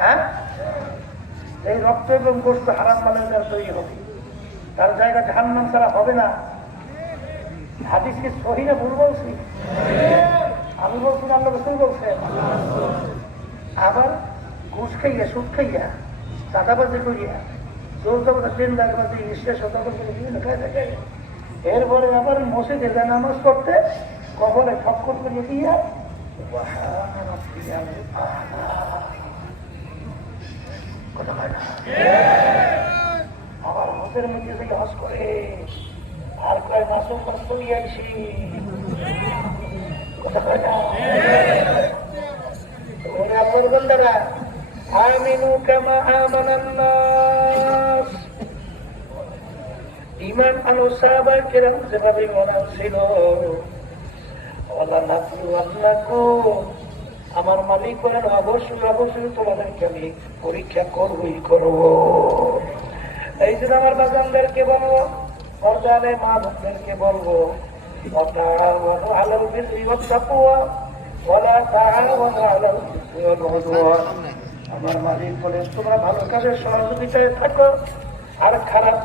হ্যাঁ? এই রক্ত এবং গোস্ত হারাম দ্বারা তৈরি হবে। তার জায়গা জাহান্নাম ছাড়া হবে না। হাদিস কি সহি না ভুল বলছি? আমি বলছি না আল্লাহ রসুল বলছেন। আবার ঘুষ খাইয়া, সুদ খাইয়া, চাঁদাবাজি করিয়া জোর জবরদস্ত দিন করে খাই থাকে। এরপরে আবার মসজিদে নামাজ পড়তে, কবরে ঠক্কর করে দিয়া আবার হজের মধ্যে আর কয় মাস করিয়া আইসি? ওরে আল্লাহর বান্দারা, আমিনু কামা আমানান ইমান আলো যেভাবে মনে ছিল ওলা নাতলু আল্লাহকুম আমার মালিক বলেন অবশ্যই অবশ্যই তোমাদেরকে আমি পরীক্ষা করবই করব। এই জন্য আমার বাগানদেরকে বলব পর্দালে মা বোনদেরকে বলব আমার মালিক বলেন তোমরা ভালো কাজের সহযোগিতায় থাকো আর খারাপ